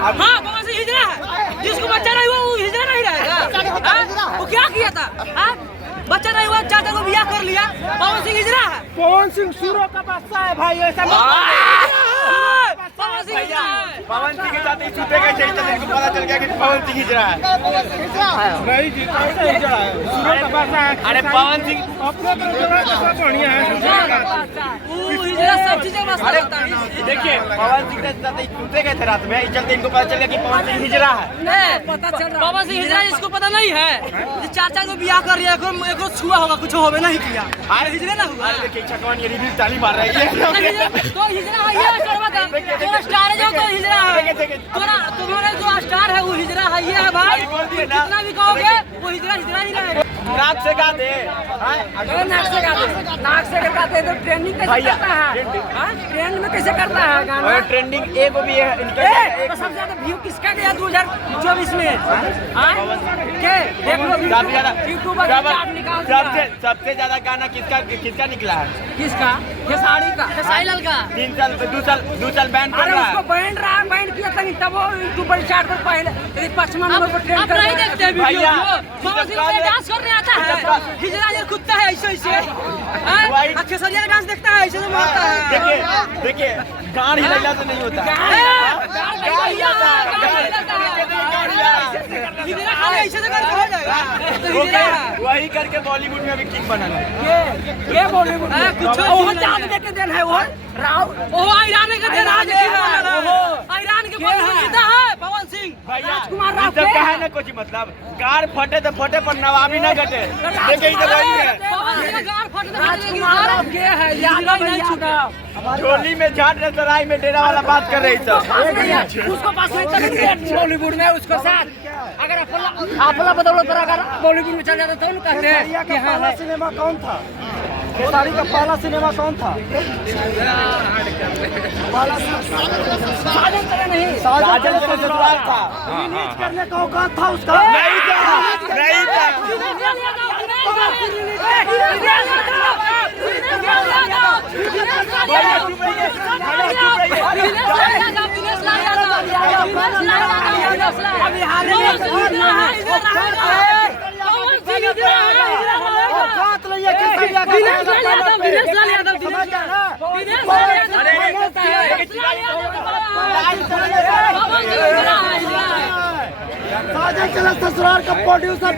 हाँ पवन सिंह हिजड़ा है, जिसको बच्चा नहीं हुआ वो हिजड़ा नहीं रहेगा। वो क्या किया था? बच्चा नहीं हुआ, चाचा को बियाह कर लिया, पवन सिंह हिजड़ा है। पवन सिंह सूरों का बादशाह है भाई, ऐसा पवन सिंह हिजड़ा है। पवन सिंह के साथ छूटे गए थे, इनको पता चल गया कि पवन सिंह हिजड़ा है। नहीं जी, कैसे हिजड़ा है? सूरों का बादशाह है। अरे पवन सिंह अपने तो जगह सब बढ़िया है। वो हिजड़ा सब चीजें मस्त होता है। देखिए पवन सिंह के साथ छूटे गए थे रात में, इस चलते इनको पता चल गया कि पवन सिंह हिजड़ा है। पता चल रहा पवन सिंह हिजड़ा, जिसको पता नहीं है, चाचा को बियाह कर लिया, एको छुआ होगा, कुछ होवे नहीं किया। अरे हिजड़ा ना हुआ। देखिए छकवान ये रिव्यू ताली मार रही है। तो हिजड़ा है, ये स्टार बता, तोरा स्टार है जो तो हिजड़ा है, तोरा तुम्हारा जो स्टार है वो हिजड़ा है, ये है भाई। जितना भी कहोगे वो हिजड़ा ही रहेगा। नाक से गा दे, नाक से गाते तो ट्रेंडिंग कैसे करता है? ट्रेंड में कैसे करता है गाना? ट्रेंडिंग एक भी है इनके। तो सबसे ज्यादा व्यू किसका गया 2024 में? के देख लो यूट्यूबर सबसे ज्यादा गाना किसका निकला है? किसका? खेसारी का, खेसारी लाल का। 2 साल बैन कर अरे रहा है। उसको बैंड किया था, तब वो यूट्यूबर चार्ट पर पहले 5वां नंबर पर ट्रेंड कर रहा है। नहीं देखते वीडियो, पवन सिंह पे डांस करने आता है, हिजड़ा ये कुत्ता है ऐसे खेसरिया डांस देखता है ऐसे तो मारता है। देखिए गाड़ हिलाइला से नहीं होता। वही करके बॉलीवुड में अभी किंग बना है। ये बॉलीवुड में कुछ जान दे के देन है वो राव, वो ईरान के देन आज ईरान के जीता है पवन सिंह। राजकुमार राव का है ना कुछ मतलब गाड़ फटे तो फटे पर नवाबी ना घटे। देखिए इधर वही है, पवन सिंह गाड़ फटे तो राजकुमार राव के है, यादव नहीं छूटा। झोली में झाट ने सराय में डेरा वाला बात कर रही सब। उसको पास नहीं था बॉलीवुड में, उसको साथ अगर अपना बदौलत पर अगर बॉलीवुड में चल जाता तो उन्हें कहते हैं कि हाँ सिनेमा कौन था? खेसारी का पहला सिनेमा कौन था? साजन तरह नहीं, साजन से ससुराल था। रिलीज करने का औकात था उसका? नहीं था। अभी हाल में औकात नहीं है खेसारी का। साजन चला ससुराल का प्रोड्यूसर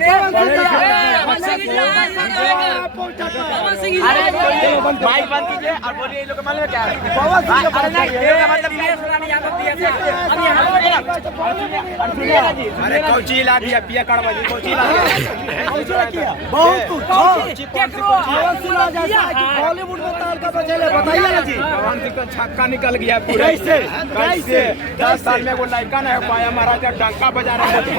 माइक बंद कीजिए और बोलिए ये लोग का मालूम है क्या है? पवन सिंह का अरे कौची ला दिया पिया कड़वा जी, कौची ला दिया बहुत कुछ बॉलीवुड में तारका बचेले, बताइए ना जी। पवन सिंह का छक्का निकल गया पूरा। कैसे 10 साल में वो लड़का नहीं हो पाया, हमारा जब डंका बजा रहा है 4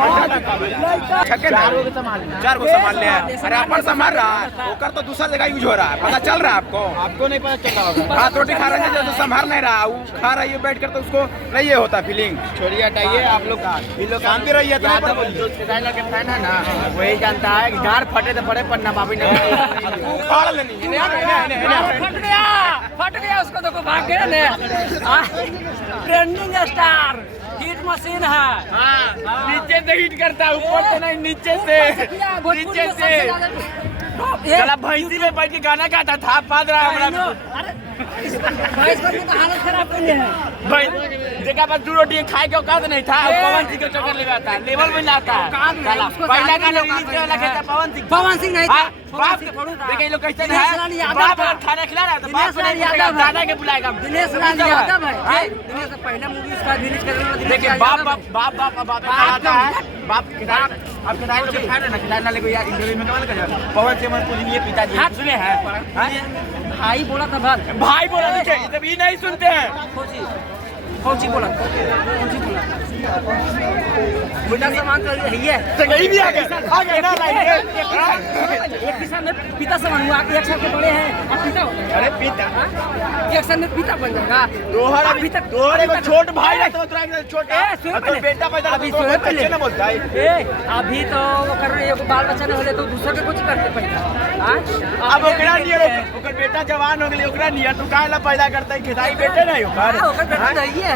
गो संभाल लिया। अरे अपन संभाल रहा है, ओकर तो दूसरा जगह यूज हो रहा है, पता चल रहा है आपको नहीं पता चल रहा होगा। हाथ रोटी खा रहे हैं तो संभाल नहीं रहा, वो खा रही है बैठ कर तो उसको नहीं ये होता फीलिंग। छोड़िए हटाइए आप लोग शांति रहिए। जो फैन है ना वही जानता है कि गाड़ फटे तो फटे पर नवाबी नहीं फट गया उसको तो भाग गया ने। ट्रेंडिंग स्टार हिट मशीन है। नीचे से हिट करता है, ऊपर से नहीं, नीचे से। चला भैंसी में बैठ के गाना गाता था, पाद रहा है हमारा हालत खराब कर है भाई। देखा बस 2 रोटी खाए के औकात नहीं था, पवन सिंह को चक्कर लगाता है, लेवल में लाता है। पहला गाना रिलीज वाला कहता पवन सिंह नहीं था। बाप देखिए लोग कैसे है, बाप अगर खाना खिला रहा है तो बाप दादा के बुलाएगा। दिनेश लाल यादव है, दिनेश पहला मूवी उसका रिलीज कर रहा है। देखिए बाप आता है, बाप किताब आप किताब लोग खा रहे ना, किताब ना लेको यार इंटरव्यू में कमाल कर पवन सिंह मन पूछिए पिताजी सुने हैं भाई बोला था, भाई बोला देखिए जब ये नहीं सुनते हैं। फौजी बोला बेटा सामान तो है यही भी आ गया ना लाइन एक किसान में पिता समान हुआ, एक साल के बड़े हैं और पिता हो गए। अरे पिता एक साल में पिता बन जाएगा। दोहर अभी तक दोहर एक छोट भाई है तो छोटा तो बेटा पैदा अभी सोए पहले ना बोलता है अभी तो वो कर रहे हैं, बाल बच्चा नहीं होले तो दूसरा के कुछ करते पैदा। अब ओकरा नियर ओकर बेटा जवान हो गेली, ओकरा नियर तू काहे ला पैदा करता है? खेदाई बेटे नहीं ओकर बेटा नहीं है।